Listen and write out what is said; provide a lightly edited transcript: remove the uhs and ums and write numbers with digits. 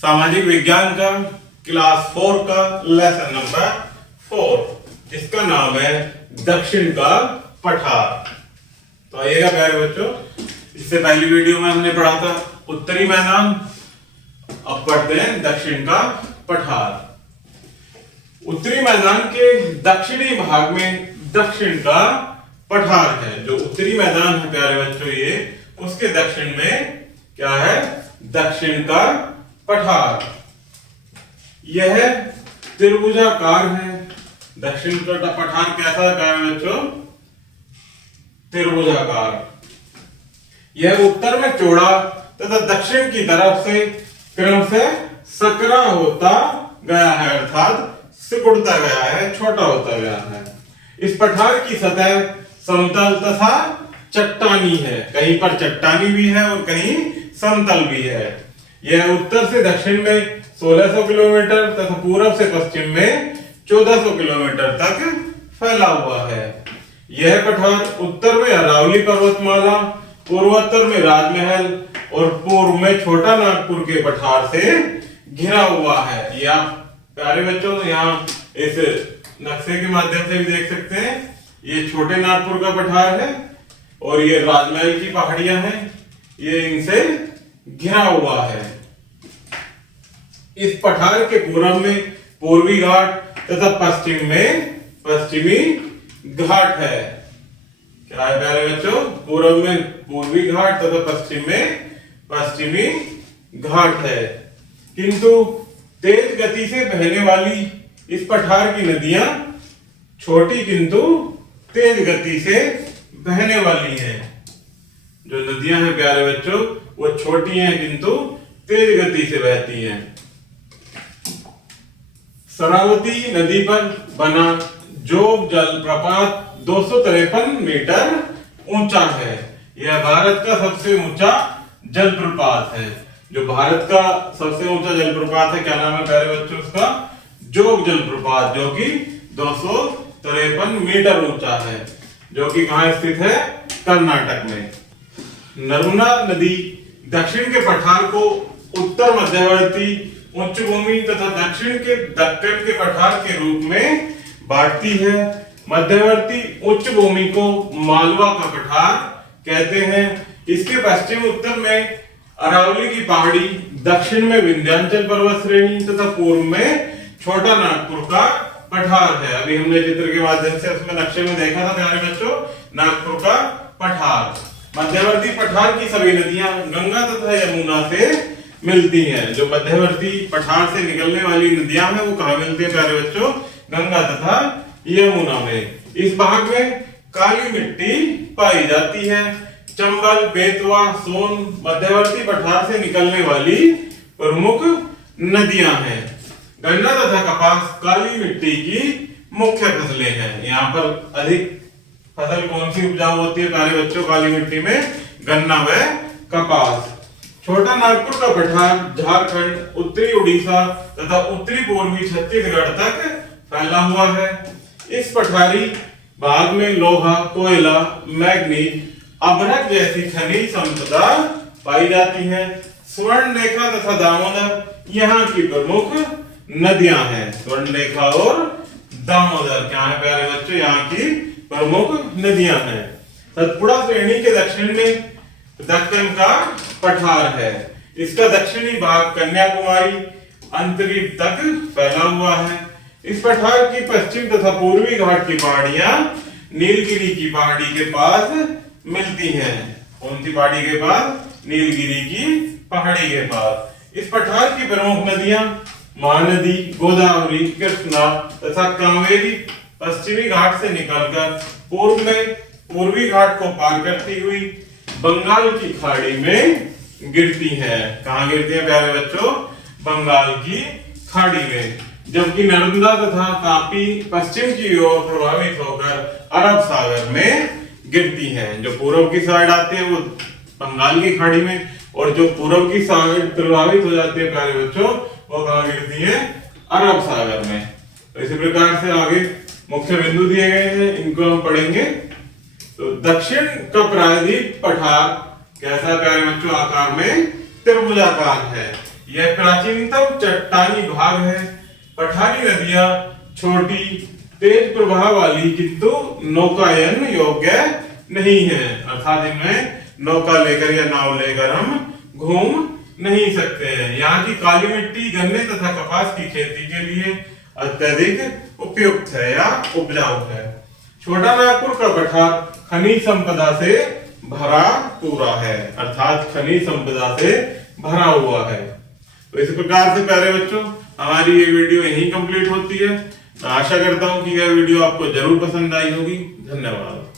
सामाजिक विज्ञान का क्लास 4 का लेसन नंबर 4, जिसका नाम है दक्षिण का पठार। तो आइएगा प्यारे बच्चों, इससे पहली वीडियो में हमने पढ़ा था उत्तरी मैदान, अब पढ़ते हैं दक्षिण का पठार। उत्तरी मैदान के दक्षिणी भाग में दक्षिण का पठार है। जो उत्तरी मैदान है प्यारे बच्चों, ये उसके दक्षिण में क्या है? दक्षिण का पठार। यह त्रिभुजाकार है। दक्षिण का पठार कैसा है प्यारे बच्चों? त्रिभुजाकार। यह उत्तर में चौड़ा तथा दक्षिण की तरफ से क्रम से सकरा होता गया है, अर्थात सिकुड़ता गया है, छोटा होता गया है। इस पठार की सतह समतल तथा चट्टानी है। कहीं पर चट्टानी भी है और कहीं समतल भी है। यह उत्तर से दक्षिण में 1600 किलोमीटर तथा पूर्व से पश्चिम में 1400 किलोमीटर तक फैला हुआ है। यह पठार उत्तर में अरावली पर्वतमाला, पूर्वोत्तर में राजमहल और पूर्व में छोटा नागपुर के पठार से घिरा हुआ है। यह प्यारे बच्चों यहाँ इस नक्शे के माध्यम से भी देख सकते हैं, ये छोटे नागपुर का पठार है और ये राजमहल की पहाड़ियां हैं, ये इनसे घिरा हुआ है। इस पठार के पूर्व में पूर्वी घाट तथा पश्चिम में पश्चिमी घाट है। क्या है प्यारे बच्चों? पूर्व में पूर्वी घाट तथा पश्चिम में पश्चिमी घाट है। किंतु तेज गति से बहने वाली इस पठार की नदियां छोटी किंतु तेज गति से बहने वाली हैं। जो नदियां हैं प्यारे बच्चों, वो छोटी हैं किंतु तेज गति से बहती हैं। शरावती नदी पर बना जोग जलप्रपात 253 मीटर ऊंचा है। यह भारत का सबसे ऊंचा जलप्रपात है। जो भारत का सबसे ऊंचा जलप्रपात है, क्या नाम है प्यारे बच्चों उसका? जोग जलप्रपात, जो कि 253 मीटर ऊंचा है, जो कि कहां स्थित है? कर्नाटक में। नर्मदा नदी दक्षिण के पठार को उत्तर मध्यवर्ती उच्च भूमि तथा दक्षिण के पठार के रूप में बांटती है। मध्यवर्ती उच्च भूमि को मालवा का पठार कहते हैं। इसके पश्चिम उत्तर में अरावली की पहाड़ी, दक्षिण में विंध्याचल पर्वत श्रेणी तथा पूर्व में छोटा नागपुर का पठार है। अभी हमने चित्र के माध्यम से उसमें नक्शे में देखा था प्यारे बच्चों, नागपुर का पठार। मध्यवर्ती पठार की सभी नदियां गंगा तथा यमुना से मिलती हैं। जो मध्यवर्ती पठार से निकलने वाली नदियां हैं वो कहां मिलती है प्यारे बच्चों? गंगा तथा यमुना में। इस भाग में काली मिट्टी पाई जाती है। चंबल, बेतवा, सोन मध्यवर्ती पठार से निकलने वाली प्रमुख नदियां हैं। गन्ना तथा कपास काली मिट्टी की मुख्य फसलें हैं। यहाँ पर अधिक फसल कौन सी उपजाऊ होती है प्यारे बच्चों काली मिट्टी में? गन्ना व कपास। छोटा नागपुर का पठार झारखंड, उत्तरी उड़ीसा तथा उत्तरी पूर्वी छत्तीसगढ़ तक फैला हुआ है। इस पठारी भाग में लोहा, कोयला, मैग्नीज, अभ्रक जैसी खनिज संपदा पाई जाती है। स्वर्णरेखा तथा दामोदर यहाँ की प्रमुख नदियां हैं। स्वर्णरेखा और दामोदर क्या है प्यारे बच्चों? यहाँ की प्रमुख नदियां हैं। सतपुड़ा श्रेणी के दक्षिण में दक्कन का पठार है। इसका दक्षिणी भाग कन्याकुमारी अंतरिक्ष तक फैला हुआ है। इस पठार की पश्चिम तथा पूर्वी घाट की पहाड़ियां नीलगिरी की पहाड़ी के पास मिलती हैं। कौन सी पहाड़ी के पास? नीलगिरी की पहाड़ी के पास। इस पठार की प्रमुख नदियां महानदी, गोदावरी, कृष्णा तथा कावेरी पश्चिमी घाट से निकलकर पूर्व में पूर्वी घाट को पार करती हुई बंगाल की खाड़ी में गिरती है। कहां गिरती है प्यारे बच्चों? बंगाल की खाड़ी में। जबकि नर्मदा तथा तापी पश्चिम की ओर प्रभावित होकर अरब सागर में गिरती हैं। जो पूर्व की साइड आती है वो बंगाल की खाड़ी में, और जो पूर्व की साइड प्रभावित हो जाती है प्यारे बच्चों वो कहां गिरती है? अरब सागर में। तो इसी प्रकार से आगे मुख्य बिंदु दिए गए हैं, इनको हम पढ़ेंगे। तो दक्षिण का प्रायद्वीप पठार कैसा प्यारे बच्चों? आकार में त्रिभुजाकार है। यह प्राचीनतम चट्टानी भाग है। पठारी नदियां छोटी तेज प्रवाह वाली किंतु नौकायन योग्य नहीं है, अर्थात इनमें नौका लेकर या नाव लेकर हम घूम नहीं सकते हैं। यहाँ की काली मिट्टी गन्ने तथा कपास की खेती के लिए अत्यधिक उपयुक्त है या उपजाऊ है। छोटा नागपुर का पठार खनिज संपदा से भरा पूरा है, अर्थात खनिज संपदा से भरा हुआ है। तो इस प्रकार से प्यारे बच्चों हमारी ये वीडियो यहीं कंप्लीट होती है। मैं आशा करता हूँ कि यह वीडियो आपको जरूर पसंद आई होगी। धन्यवाद।